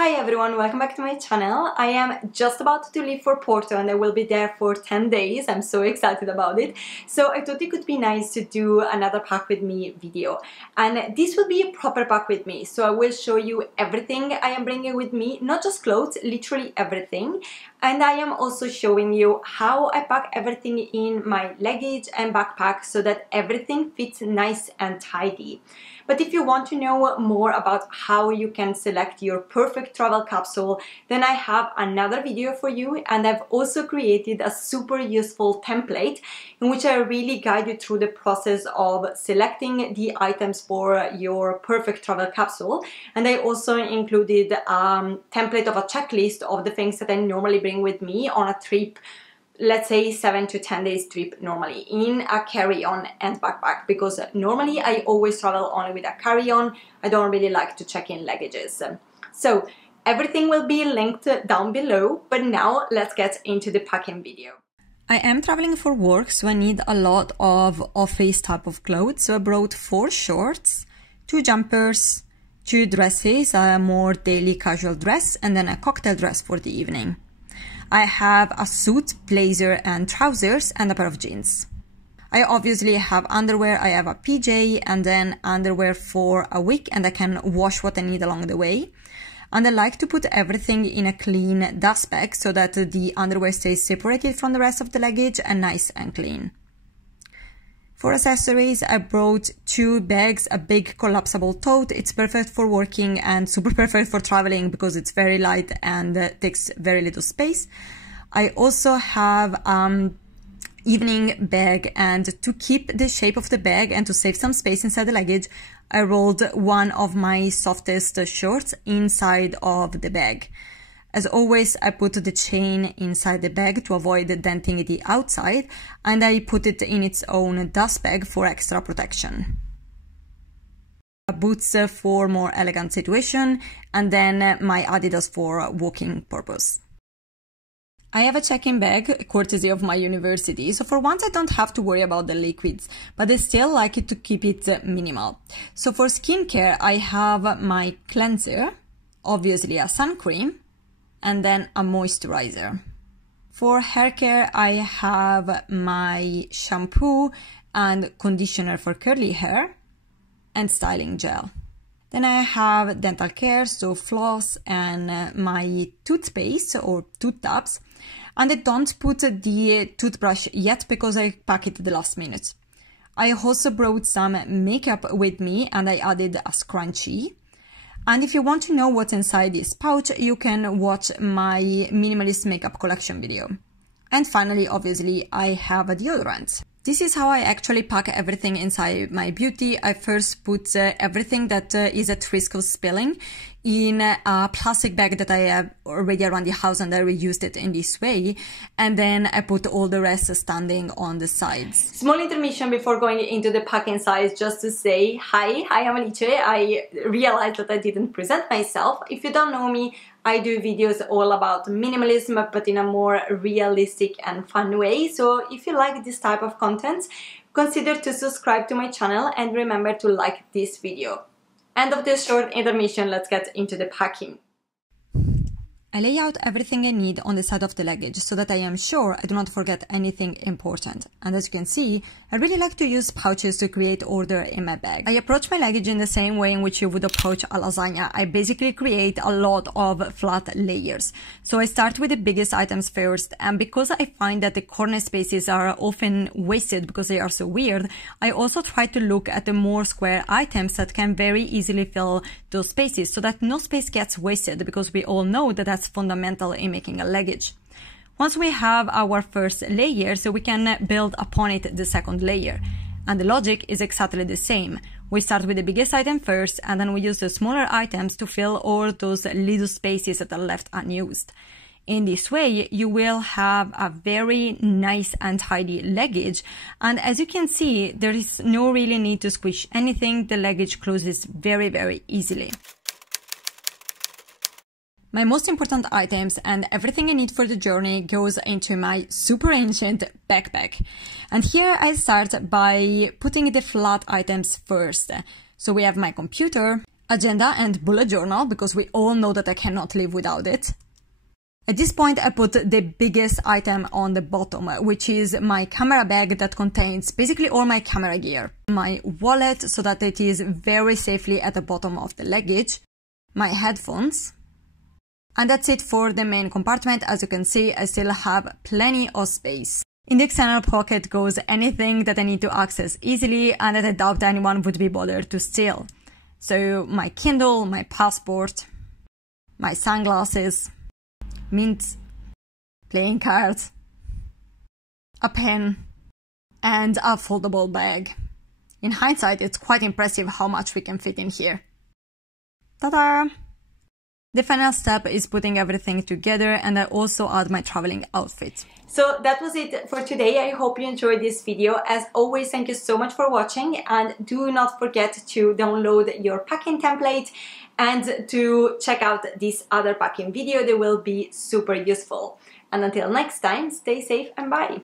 Hi everyone, welcome back to my channel. I am just about to leave for Porto and I will be there for 10 days. I'm so excited about it. So I thought it could be nice to do another pack with me video. And this will be a proper pack with me. So I will show you everything I am bringing with me, not just clothes, literally everything. And I am also showing you how I pack everything in my luggage and backpack so that everything fits nice and tidy. But if you want to know more about how you can select your perfect travel capsule, then I have another video for you, and I've also created a super useful template in which I really guide you through the process of selecting the items for your perfect travel capsule. And I also included a template of a checklist of the things that I normally bring with me on a trip, let's say 7 to 10 days trip normally, in a carry-on and backpack, because normally I always travel only with a carry-on. I don't really like to check in luggages. So everything will be linked down below, but now let's get into the packing video. I am traveling for work, so I need a lot of office type of clothes. So I brought 4 shorts, 2 jumpers, 2 dresses, a more daily casual dress, and then a cocktail dress for the evening. I have a suit, blazer and trousers and a pair of jeans. I obviously have underwear, I have a PJ and then underwear for a week, and I can wash what I need along the way. And I like to put everything in a clean dust bag so that the underwear stays separated from the rest of the luggage and nice and clean. For accessories, I brought 2 bags, a big collapsible tote. It's perfect for working and super perfect for traveling because it's very light and takes very little space. I also have evening bag, and to keep the shape of the bag and to save some space inside the luggage, I rolled one of my softest shorts inside of the bag. As always, I put the chain inside the bag to avoid denting the outside, and I put it in its own dust bag for extra protection. Boots for more elegant situation, and then my Adidas for walking purpose. I have a check-in bag, courtesy of my university, so for once I don't have to worry about the liquids, but I still like it to keep it minimal. So for skincare, I have my cleanser, obviously a sun cream, and then a moisturizer. For hair care, I have my shampoo and conditioner for curly hair and styling gel. Then I have dental care, so floss and my toothpaste or tooth tubs. And I don't put the toothbrush yet because I pack it at the last minute. I also brought some makeup with me and I added a scrunchie. And if you want to know what's inside this pouch, you can watch my minimalist makeup collection video. And finally, obviously, I have a deodorant. This is how I actually pack everything inside my beauty. I first put everything that is at risk of spilling in a plastic bag that I have already around the house, and I reused it in this way. And then I put all the rest standing on the sides. Small intermission before going into the packing size, just to say hi, I'm Alice. I realized that I didn't present myself. If you don't know me, I do videos all about minimalism, but in a more realistic and fun way. So if you like this type of content, consider to subscribe to my channel and remember to like this video. End of this short intermission, let's get into the packing. I lay out everything I need on the side of the luggage so that I am sure I do not forget anything important. And as you can see, I really like to use pouches to create order in my bag. I approach my luggage in the same way in which you would approach a lasagna. I basically create a lot of flat layers. So I start with the biggest items first, and because I find that the corner spaces are often wasted because they are so weird, I also try to look at the more square items that can very easily fill those spaces so that no space gets wasted, because we all know that that's fundamental in making a luggage. Once we have our first layer, so we can build upon it the second layer. And the logic is exactly the same. We start with the biggest item first, and then we use the smaller items to fill all those little spaces that are left unused. In this way, you will have a very nice and tidy luggage. And as you can see, there is no really need to squish anything. The luggage closes very, very easily. My most important items and everything I need for the journey goes into my super ancient backpack. And here I start by putting the flat items first. So we have my computer, agenda and bullet journal, because we all know that I cannot live without it. At this point, I put the biggest item on the bottom, which is my camera bag that contains basically all my camera gear. My wallet, so that it is very safely at the bottom of the luggage. My headphones. And that's it for the main compartment. As you can see, I still have plenty of space. In the external pocket goes anything that I need to access easily and that I doubt anyone would be bothered to steal. So my Kindle, my passport, my sunglasses, mints, playing cards, a pen, and a foldable bag. In hindsight, it's quite impressive how much we can fit in here. Ta-da! The final step is putting everything together, and I also add my traveling outfit. So that was it for today. I hope you enjoyed this video. As always, thank you so much for watching, and do not forget to download your packing template and to check out this other packing video. They will be super useful. And until next time, stay safe and bye!